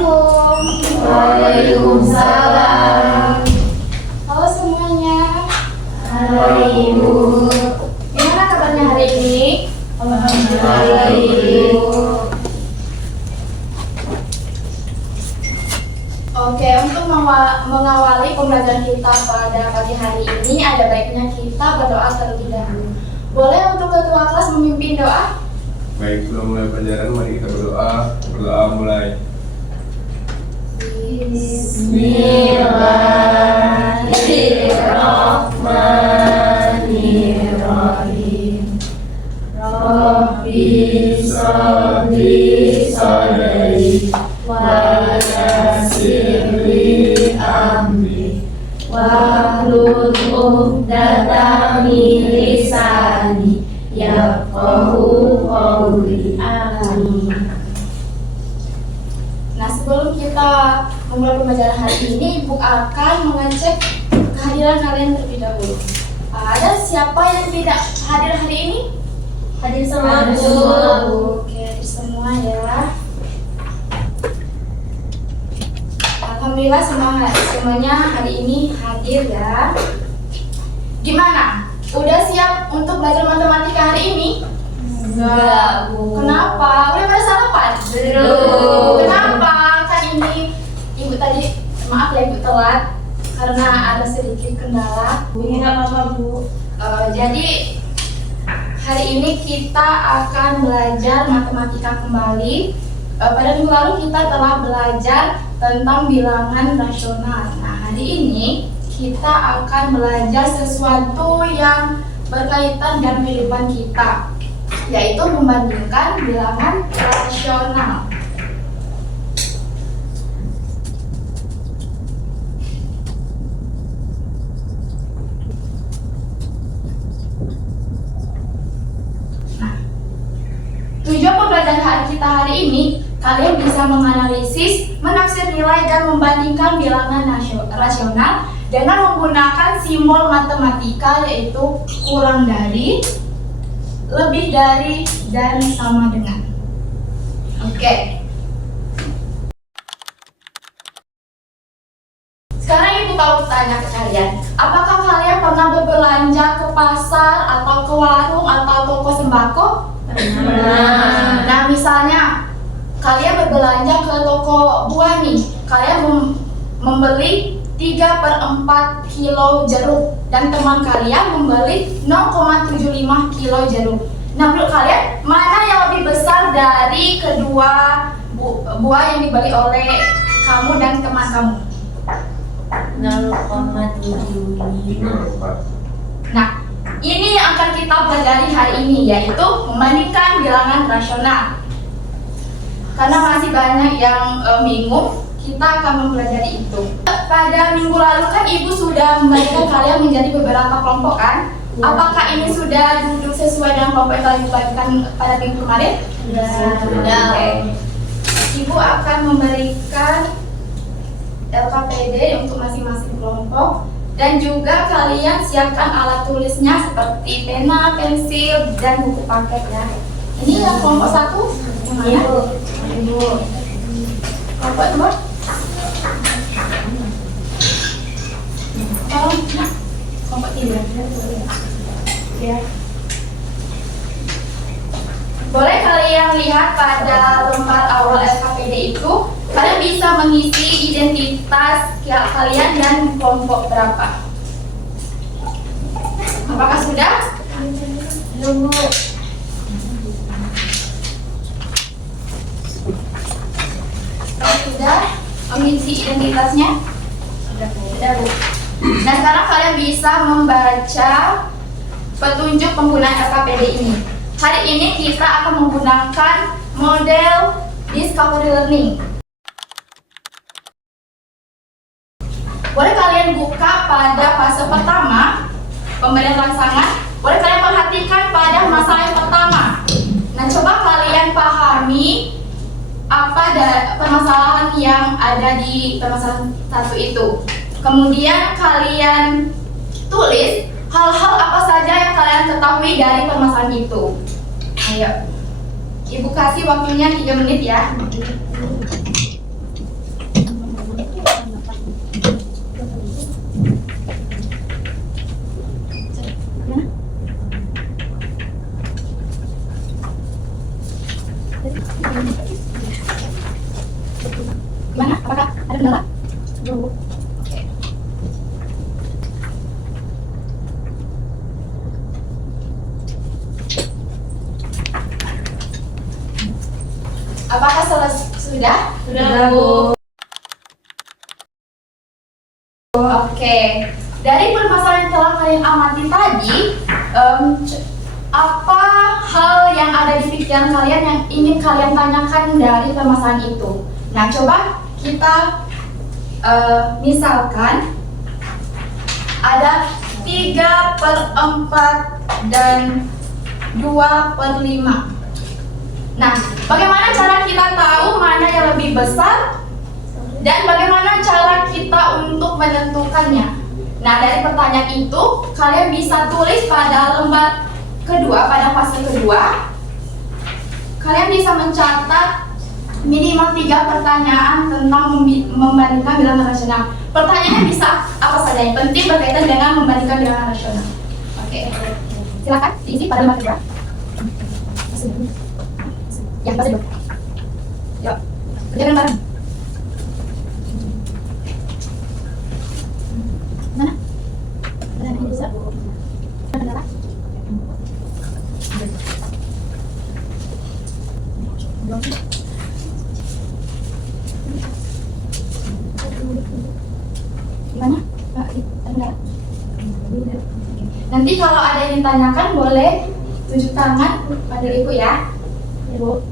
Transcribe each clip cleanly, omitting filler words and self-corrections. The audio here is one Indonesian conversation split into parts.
Assalamualaikum. Waalaikumsalam. Halo semuanya. Halo Ibu. Gimana kabarnya hari ini? Alhamdulillah Ibu. Oke, untuk mengawali pembelajaran kita pada pagi hari ini, ada baiknya kita berdoa terlebih dahulu. Boleh untuk ketua kelas memimpin doa? Baik, sebelum mulai pelajaran, mari kita berdoa. Berdoa mulai. Bismillahirrahmanirrahim. Rabbi sholli sadri wa yassir li amri wahlul 'uqdatam min lisani yafqahu qawli. Amin. Nah, sebelum kita memulai pembelajaran hari ini, Ibu akan mengecek kehadiran kalian terlebih dahulu. Ada siapa yang tidak hadir hari ini? Hadir semua, Hadir Bu. semua, Bu. Oke, hadir semua ya. Alhamdulillah semuanya hari ini hadir ya. Gimana? Udah siap untuk belajar matematika hari ini? Enggak, Bu. Kenapa? Udah pada sarapan? Belum. Kenapa? Kan ini Ibu tadi, maaf ya Ibu telat karena ada sedikit kendala. Enggak apa-apa, Bu. Jadi hari ini kita akan belajar matematika kembali. Pada minggu lalu kita telah belajar tentang bilangan rasional. Nah, hari ini kita akan belajar sesuatu yang berkaitan dengan kehidupan kita, yaitu membandingkan bilangan rasional. Nah, tujuan pembelajaran kita hari ini, kalian bisa menganalisis, menafsir nilai, dan membandingkan bilangan rasional dengan menggunakan simbol matematika, yaitu kurang dari, lebih dari, dan sama dengan. Oke. Sekarang Ibu mau tanya ke kalian, apakah kalian pernah berbelanja ke pasar atau ke warung atau toko sembako? Pernah. Nah, misalnya kalian berbelanja ke toko buah nih, kalian membeli 3/4 kilo jeruk dan teman kalian membeli 0,75 kilo jeruk. Nah, menurut kalian mana yang lebih besar dari kedua buah yang dibeli oleh kamu dan teman kamu? 0,75. Nah, ini yang akan kita pelajari hari ini, yaitu membandingkan bilangan rasional. Karena masih banyak yang bingung, kita akan mempelajari itu. Pada minggu lalu kan Ibu sudah membagikan kalian menjadi beberapa kelompok kan? Ya. Apakah ini sudah duduk sesuai dengan kelompok yang telah dibagikan pada minggu kemarin? Sudah. Oke. Ibu akan memberikan LKPD untuk masing-masing kelompok, dan juga kalian siapkan alat tulisnya seperti pena, pensil, dan buku paket ya. Ini yang kelompok 1 yang mana? Ibu. Kelompok 2? Tolong, nak. Kelompok 3 ya. Boleh kalian lihat pada lembar awal LKPD itu, kalian bisa mengisi identitas kalian dan kelompok berapa. Apakah sudah? Belum, Bu. Kalau sudah mengisi identitasnya? Sudah, Bu. Nah, sekarang kalian bisa membaca petunjuk penggunaan LKPD ini. Hari ini kita akan menggunakan model Discovery Learning. Boleh kalian buka pada fase pertama, pemberian rangsangan. Boleh kalian perhatikan pada masalah yang pertama. Nah, coba kalian pahami apa permasalahan yang ada di permasalahan 1 itu. Kemudian kalian tulis hal-hal apa saja yang kalian ketahui dari permasalahan itu. Ayo, Ibu kasih waktunya 3 menit ya. Gimana? Apakah ada kendala? Oke. Apakah sudah? Sudah, Bu. Oke. Dari permasalahan yang telah kalian amati tadi, apa hal yang ada di pikiran kalian yang ingin kalian tanyakan dari permasalahan itu? Nah, coba kita misalkan ada 3/4 dan 2/5. Nah, bagaimana cara kita tahu mana yang lebih besar dan bagaimana cara kita untuk menentukannya? Nah, dari pertanyaan itu kalian bisa tulis pada lembar kedua, pada fase kedua. Kalian bisa mencatat minimal 3 pertanyaan tentang membandingkan bilangan rasional. Pertanyaannya bisa apa saja yang penting berkaitan dengan membandingkan bilangan rasional. Oke, silakan diisi pada lembar kedua. Ya, fase 2. Yuk, kerjakan bareng. Mana? Ada yang bisa? Ada? Gimana? Nanti kalau ada yang ditanyakan boleh tunjuk tangan panggil ibu ya. Ibu.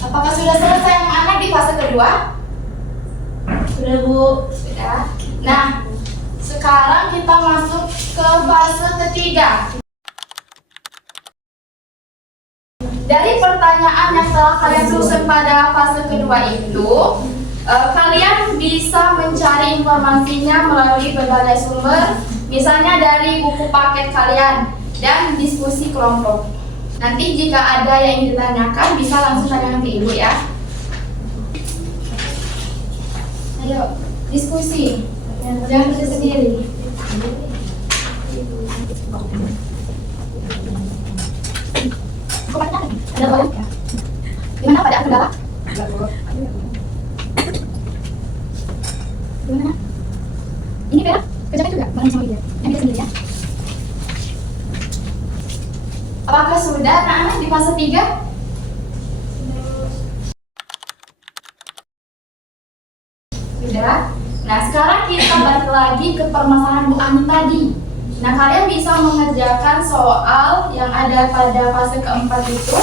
Apakah sudah selesai anak-anak di fase kedua? Sudah, Bu. Sudah. Nah, sekarang kita masuk ke fase ketiga. Dari pertanyaan yang telah kalian susun pada fase kedua itu, kalian bisa mencari informasinya melalui berbagai sumber, misalnya dari buku paket kalian dan diskusi kelompok. Nanti jika ada yang ingin ditanyakan, bisa langsung tanyakan ke ibu ya. Ayo, diskusi. Jangan berdiri sendiri. Ada apa? Gimana, pada kendala? Gimana? Ini Vera, kerjakan juga bareng sama dia. Yang kita sendiri ya. Apakah sudah anak-anak di fase 3? Sudah. Nah, sekarang kita balik lagi ke permasalahan Bu Ani tadi. Nah, kalian bisa mengerjakan soal yang ada pada fase keempat itu.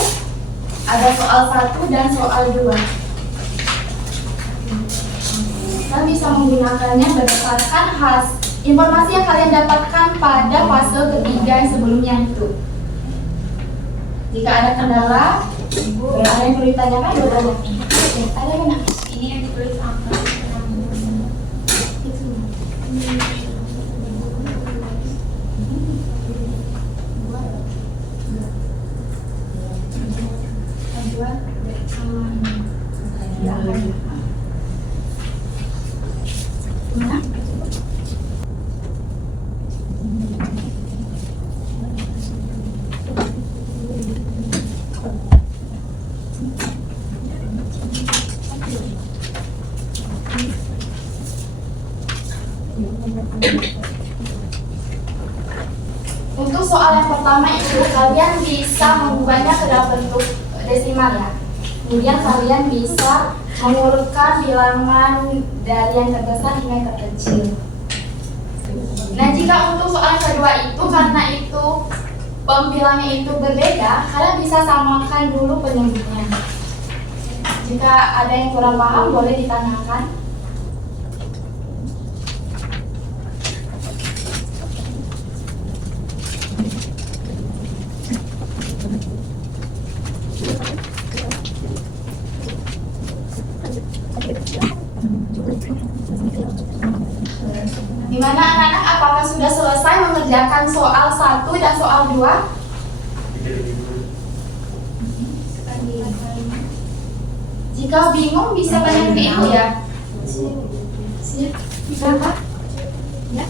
Ada soal 1 dan soal 2. Kita bisa menggunakannya berdasarkan informasi yang kalian dapatkan pada fase ketiga yang sebelumnya itu. Jika ada kendala, ada yang perlu ditanyakan, boleh tanya. Ada yang mana? Ini yang ditulis apa? Untuk soal yang pertama itu kalian bisa mengubahnya ke dalam bentuk desimal ya. Kemudian kalian bisa mengurutkan bilangan dari yang terbesar hingga yang terkecil. Nah, jika untuk soal yang kedua itu karena itu pembilangnya itu berbeda, kalian bisa samakan dulu penyebutnya. Jika ada yang kurang paham boleh ditanyakan. Gimana anak-anak, apakah sudah selesai mengerjakan soal 1 dan soal 2? Jika bingung bisa tanya ke ibu ya. Siap. Berapa? Ya.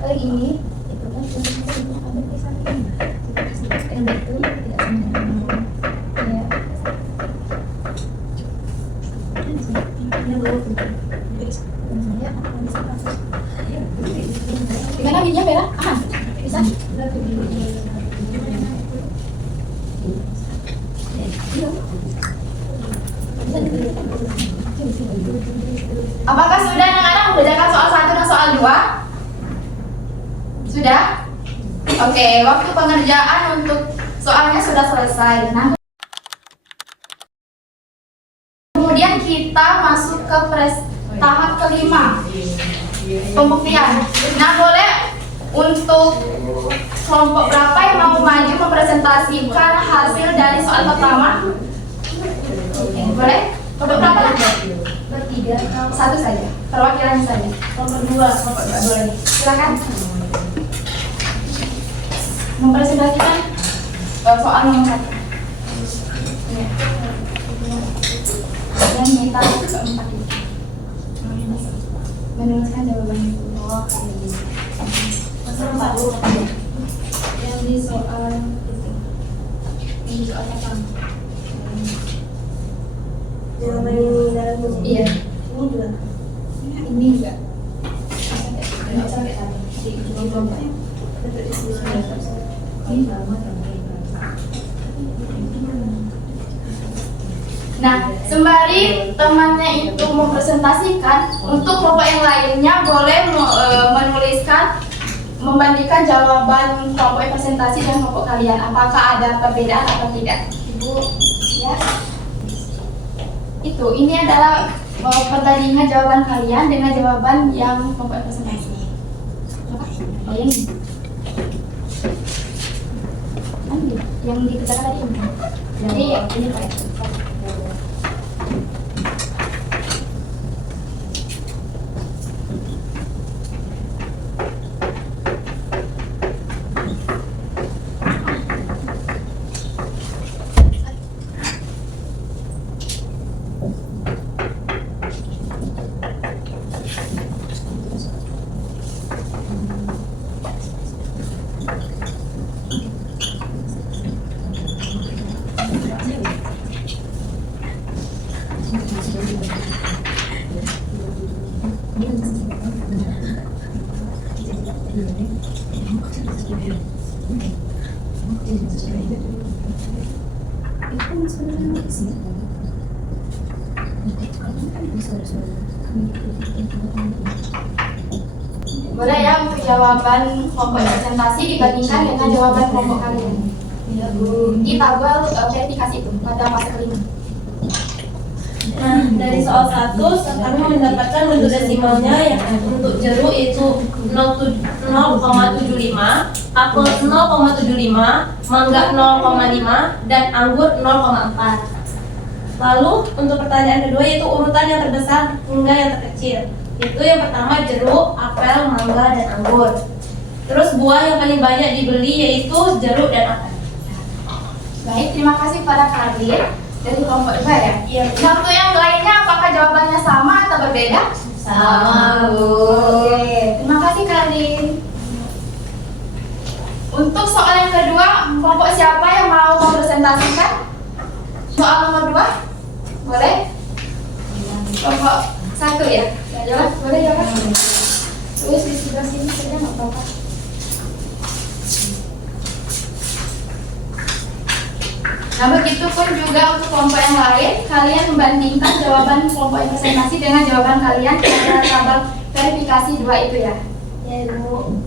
Kali ini gimana minyak Vera? Aman? Bisa? Apakah sudah anak-anak membedakan soal 1 dan soal 2? Sudah? Oke, waktu pengerjaan untuk soalnya sudah selesai. Nah, kemudian kita masuk ke tahap kelima, pembuktian. Nah, boleh untuk kelompok berapa yang mau maju mempresentasikan hasil dari soal pertama? Boleh? Kelompok berapa? Bertiga. Satu saja. Perwakilan saja. Kelompok 2. Kelompok 2 boleh. Silakan. Mempresentasikan soal nomor 1. Dan minta keempat itu menuliskan jawabannya. Yang di soal itu, yang di soal pertama. Jawaban ini dalam buku. Iya. Ini juga. Ini juga. Sampai tadi. Di kelompok. Nah, sembari temannya itu mempresentasikan, untuk kelompok yang lainnya boleh menuliskan, membandingkan jawaban kelompok yang presentasi dan kelompok kalian. Apakah ada perbedaan atau tidak? Ibu, ya. Ini adalah perbandingan jawaban kalian dengan jawaban yang kelompok yang presentasi. Oh, yang dikerjakan tadi ini. Jadi ini Pak. Boleh ya untuk jawaban kelompok presentasi dibandingkan dengan jawaban kelompok kalian. Iya, Bu. Di tabel verifikasi itu pada fase kelima. Nah, dari soal 1 kami mendapatkan bentuk desimalnya yang untuk jeruk itu 0,75, apel 0,75, mangga 0,5, dan anggur 0,4. Lalu untuk pertanyaan kedua yaitu urutan yang terbesar hingga yang terkecil. Itu yang pertama jeruk, apel, mangga, dan anggur. Terus buah yang paling banyak dibeli yaitu jeruk dan apel. Baik, terima kasih pada kalian dari kelompok 2 ya. Iya. Untuk yang lainnya apakah jawabannya sama atau berbeda? Sama, Bu. Oke, terima kasih Karin. Untuk soal yang kedua, kelompok siapa yang mau mempresentasikan? Soal nomor 2? Boleh? Kelompok 1 ya? Jawab, boleh jawab? Tulis di sebelah sini saja nggak apa-apa. Nah, begitupun juga untuk kelompok yang lain, kalian membandingkan jawaban kelompok yang presentasi dengan jawaban kalian pada tabel verifikasi 2 itu ya. Ya, Bu.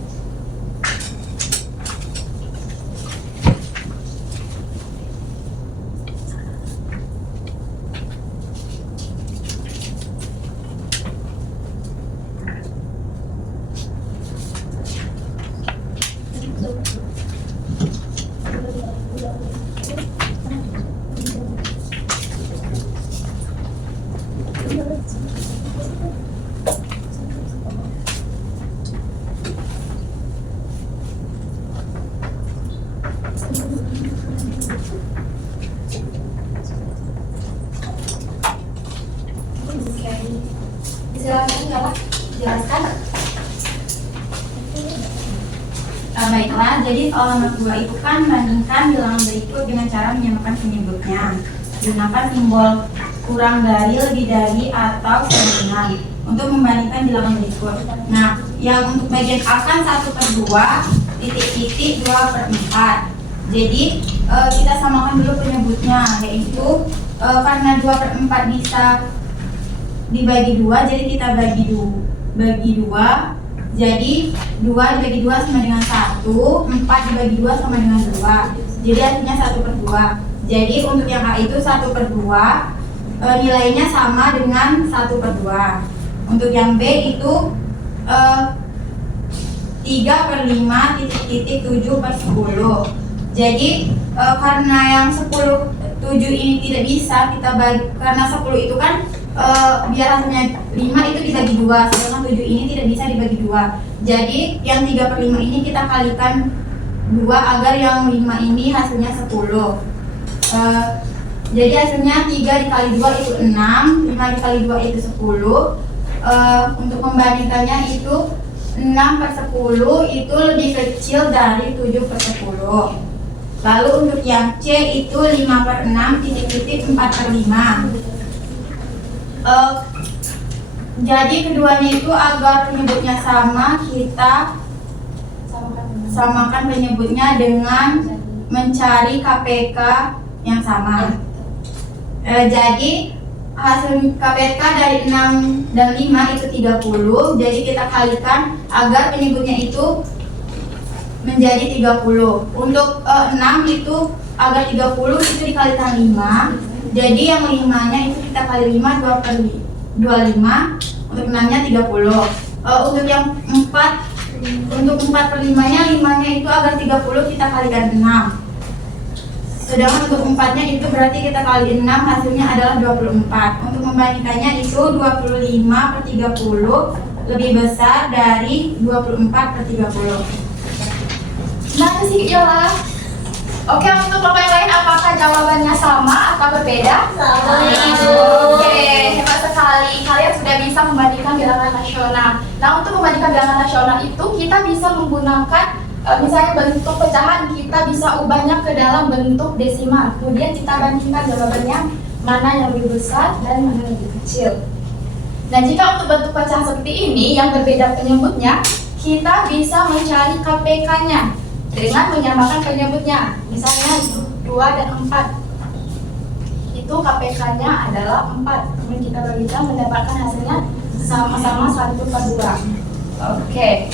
Jelaskan. Baiklah, jadi soal nomor 2 itu kan bandingkan bilangan berikut dengan cara menyamakan penyebutnya. Gunakan simbol kurang dari, lebih dari, atau sama. Untuk membandingkan bilangan berikut. Nah, yang untuk bagian A kan 1/2, titik-titik 2/4. Jadi, kita samakan dulu penyebutnya, yaitu karena 2/4 bisa dibagi 2, jadi kita bagi 2. Jadi 2 dibagi 2 sama dengan 1, 4 dibagi 2 sama dengan 2. Jadi artinya 1/2. Jadi untuk yang A itu 1/2, nilainya sama dengan 1/2. Untuk yang B itu 3/5 titik-titik 7/10. Jadi karena yang 7 ini tidak bisa kita bagi, karena 10 itu kan biar hasilnya 5 itu dibagi 2, sedangkan 7 ini tidak bisa dibagi 2. Jadi yang 3/5 ini kita kalikan 2 agar yang 5 ini hasilnya 10. Jadi hasilnya 3 dikali 2 itu 6, 5 dikali 2 itu 10. Untuk membandingkannya itu 6/10 itu lebih kecil dari 7/10. Lalu untuk yang C itu 5/6 titik-titik 4/5. Jadi keduanya itu agar penyebutnya sama, kita samakan penyebutnya dengan mencari KPK yang sama. Jadi hasil KPK dari 6 dan 5 itu 30. Jadi kita kalikan agar penyebutnya itu menjadi 30. Untuk 6 itu agar 30 itu dikalikan 5. Jadi yang 5-nya itu kita kali 5, 25. Untuk 6-nya 30. Untuk yang 4, untuk 4/5-nya, 5-nya itu agar 30 kita kalikan 6. Sedangkan untuk 4-nya itu berarti kita kali 6, hasilnya adalah 24. Untuk membandingkannya itu 25/30 lebih besar dari 24/30. Nah, sih Yola. Oke, untuk kelompok yang lain apakah jawabannya sama atau berbeda? Sama. Oke, hebat sekali. Kalian sudah bisa membandingkan bilangan nasional. Nah, untuk membandingkan bilangan nasional itu kita bisa menggunakan misalnya bentuk pecahan, kita bisa ubahnya ke dalam bentuk desimal. Kemudian kita bandingkan jawabannya mana yang lebih besar dan mana yang lebih kecil. Nah, jika untuk bentuk pecahan seperti ini yang berbeda penyebutnya, kita bisa mencari KPK-nya dengan menyamakan penyebutnya. Misalnya 2 dan 4. Itu KPK-nya adalah 4. Kemudian kita bagikan mendapatkan hasilnya sama-sama 1/2. Oke.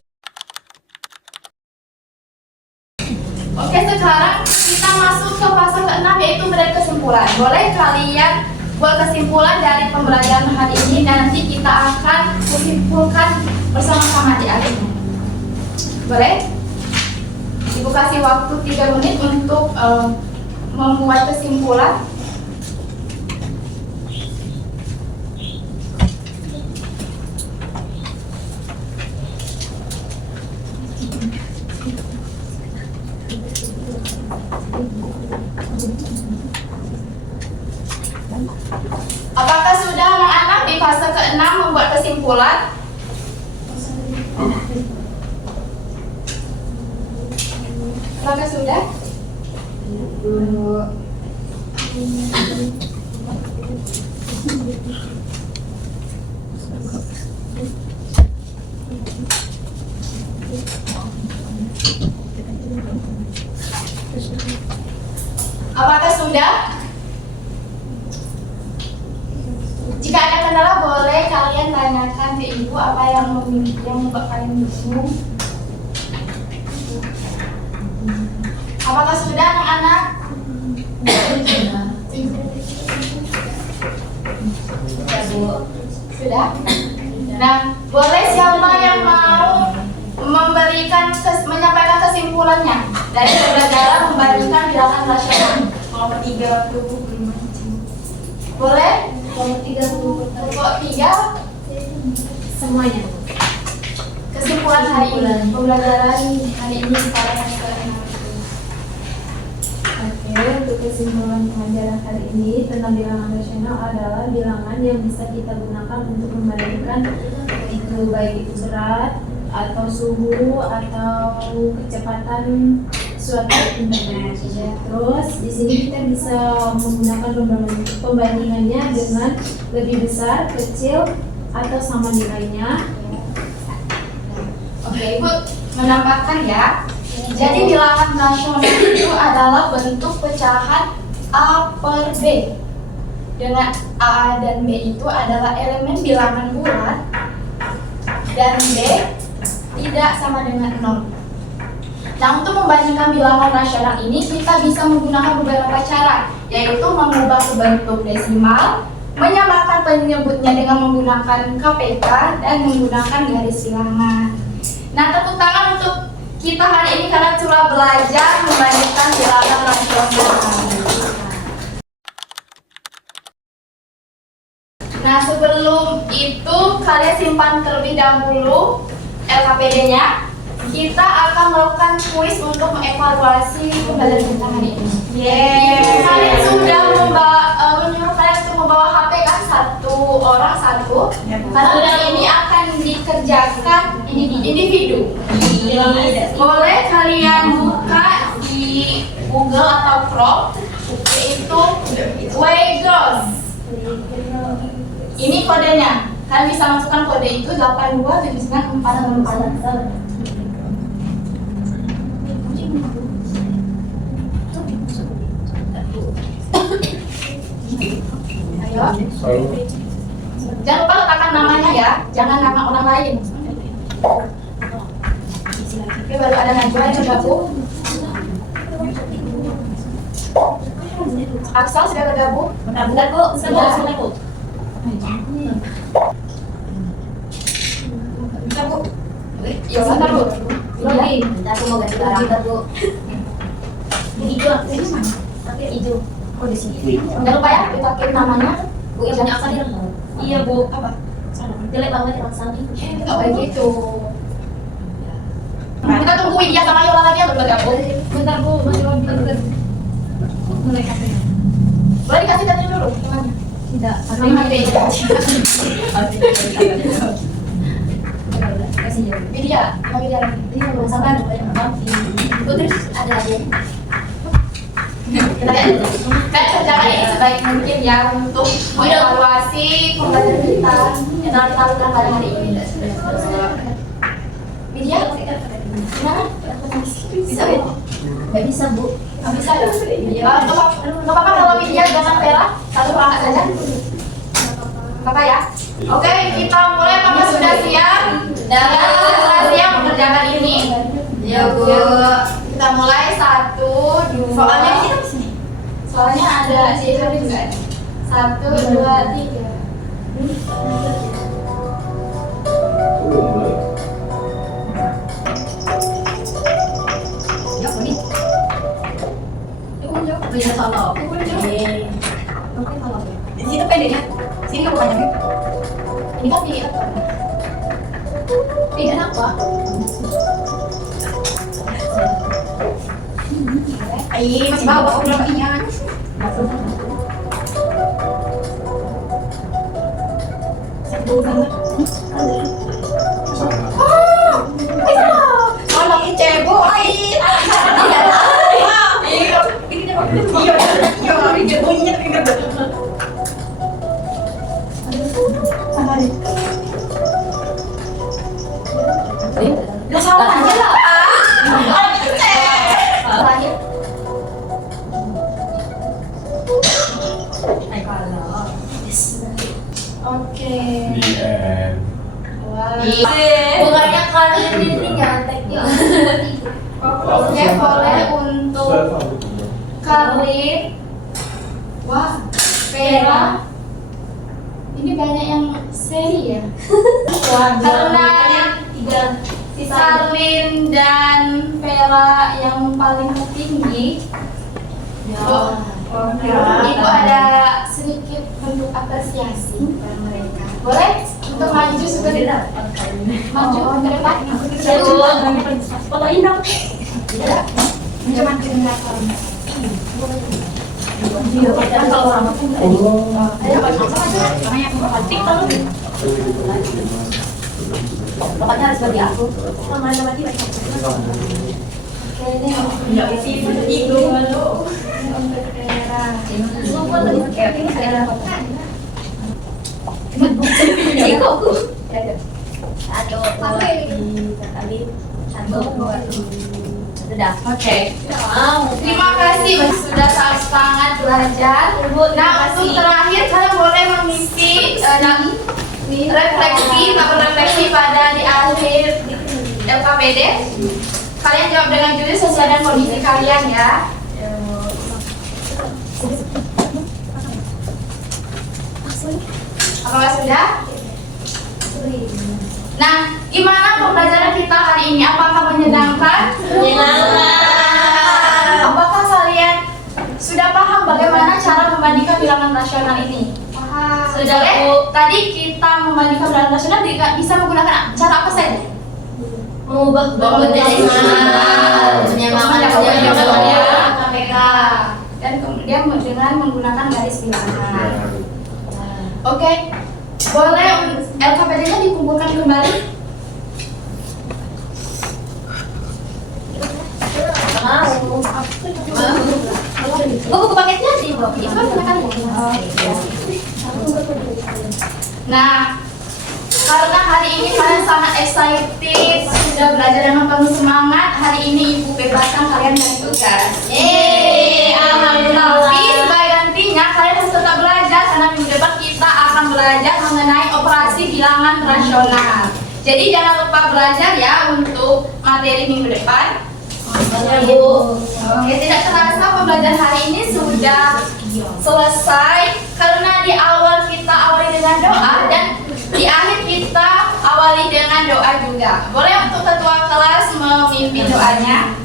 Oke, sekarang kita masuk ke fase ke-6 yaitu menarik kesimpulan. Boleh kalian buat kesimpulan dari pembelajaran hari ini dan nanti kita akan menyimpulkan bersama-sama di akhirnya. Boleh? Ibu kasih waktu 3 menit untuk membuat kesimpulan. Apakah sudah anak-anak di fase ke-6 membuat kesimpulan? Apakah sudah? Apakah sudah? Jika ada kendala boleh kalian tanyakan ke ibu apa yang membuat kalian bingung. Apakah sudah anak-anak? Sudah? Nah, boleh siapa yang mau menyampaikan kesimpulannya dari pembelajaran membandingkan bilangan nasional? Kelompok 3 boleh? Kelompok 3 Semuanya. kesimpulan hari ini, pembelajaran hari ini pada fase ke-6. Oke, untuk kesimpulan pelajaran hari ini tentang bilangan rasional adalah bilangan yang bisa kita gunakan untuk membandingkan itu baik itu berat atau suhu atau kecepatan suatu internet. Terus di sini kita bisa menggunakan pembandingannya dengan lebih besar, kecil, atau sama nilainya. Oke, Ibu menambahkan ya. Jadi bilangan rasional itu adalah bentuk pecahan A per B. Dengan A dan B itu adalah elemen bilangan bulat dan B tidak sama dengan 0. Nah, untuk membandingkan bilangan rasional ini kita bisa menggunakan beberapa cara, yaitu mengubah ke bentuk desimal, menyamakan penyebutnya dengan menggunakan KPK, dan menggunakan garis bilangan. Nah, tepuk tangan untuk kita hari ini karena telah belajar membandingkan bilangan rasional. Nah, sebelum itu kalian simpan terlebih dahulu LKPD-nya. Kita akan melakukan kuis untuk mengevaluasi pembelajaran kita hari ini. Kalian sudah menyuruh kalian untuk membawa HP kan, satu orang satu. Karena ini akan dikerjakan individu. Boleh kalian buka di Google atau Chrome, yaitu Weygos. Ini kodenya. Kalian bisa masukkan kode itu 827944. Ayo. Jangan lupa letakkan namanya ya, jangan nama orang lain. Oke, baru ada Najwa yang bergabung. Aksal sudah bergabung. Bentar Bu, sebentar Bu. Bisa Bu. Iya, sebentar Bu. Bentar aku mau ganti barang Bu. Hijau, hijau. Oh di sini. Jangan lupa ya, dipakai namanya. Bu, yang punya Aksal dia. Iya Bu. Apa? Jelek banget Aksal ini. Nggak baik gitu. Kita tunggu Widya sama Yola lagi yang bergabung. Bentar Bu, masih belum mulai HP. Boleh dikasih tadi dulu. Gimana? Tidak, Sama HP. kasih ya. Widya, sama Widya lagi. Ini belum sabar, Terus ada lagi. Kita kerjakan ini sebaik mungkin ya untuk mengevaluasi pembelajaran kita yang telah kita lakukan pada hari ini. Widya, gimana? Bisa Bu? Nggak bisa Bu. Nggak bisa ya? Nggak apa-apa kalau Widya jangan Vera, satu perangkat saja. Nggak apa ya? Oke, kita mulai. Apakah sudah siap? Dan sudah siap mengerjakan ini? Ya Bu. Kita mulai 1, 2. Soalnya di sini. Soalnya ada si Hari juga. 1, 2, 3. Belum mulai. Ya Bu nih. Bisa solo. Oke kalau. Di situ pendeknya. Sini nggak panjangnya. Ini kan pilih apa? Pilih apa? Masih bawa aku belum ingat. Kalau ini Bu, Gak salah aja lah. Terakhir. Oke. Di end. Wow. Bukannya kalian ini nyantek ya. Oke, boleh untuk Karin. Wah, Vera. Ini banyak yang seri ya. Karena Sarlin dan Vera yang paling tertinggi. Itu ada sedikit bentuk apresiasi pada mereka. Boleh untuk maju sebentar. Maju ke depan. Fotoin dong. Tidak. Cuma ke belakang. Kalau sama Ayo, sama-sama. TikTok. Pokoknya harus bagi aku. Sama-sama dia. Oke, ini Itu. untuk Vera. Semua tadi pakai ini saya dapat. Ikoku. Satu, dua, tiga kali. Satu, dua, sudah. Oke. Terima kasih sudah sangat semangat belajar. Nah, untuk terakhir kalian boleh mengisi refleksi, tabel refleksi pada di akhir LKPD. Kalian jawab dengan jujur sesuai dengan kondisi kalian ya. Apakah sudah? Nah, gimana pembelajaran kita hari ini? Apakah menyenangkan? Menyenangkan. Apakah kalian sudah paham bagaimana cara membandingkan bilangan rasional ini? Paham. Sudah, Oke, Bu. tadi kita membandingkan bilangan rasional bisa menggunakan cara apa saja? Mengubah bentuk desimal, Menyamakan KPK dan kemudian dengan menggunakan garis bilangan. Oke, boleh LKPD-nya dikumpulkan kembali? Buku paketnya sih, Bu. Nah, karena hari ini kalian sangat excited, sudah belajar dengan penuh semangat, hari ini Ibu bebaskan kalian dari tugas. Yeay, alhamdulillah. Tapi sebagai gantinya kalian harus tetap belajar karena minggu depan kita akan belajar mengenai operasi bilangan rasional. Jadi jangan lupa belajar ya untuk materi minggu depan. Ya, Bu. Oke, tidak terasa pembelajaran hari ini sudah selesai karena di awal kita awali dengan doa dan di akhir kita awali dengan doa juga. Boleh untuk ketua kelas memimpin doanya?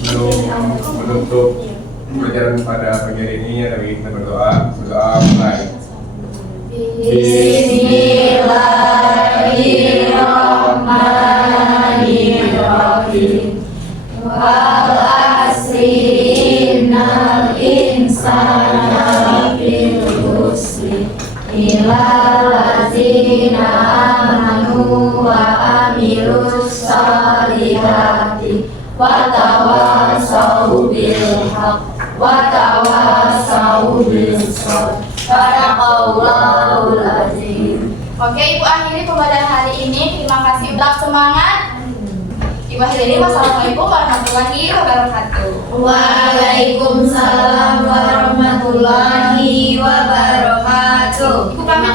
Sebelum menutup pelajaran pada pagi hari ini, kami kita berdoa mulai. Bismillahirrahmanirrahim. Wal asri innal insana lafi khusr illal ladzina amanu wa amilus solihati wa tawassaw bil haqq wa tawassaw bis sabr. Sadaqallahul azim. Oke, Ibu akhiri pembelajaran hari ini. Terima kasih, tetap semangat. Ibu akhiri. Wassalamualaikum warahmatullahi wabarakatuh. Waalaikumsalam warahmatullahi wabarakatuh. Ibu kami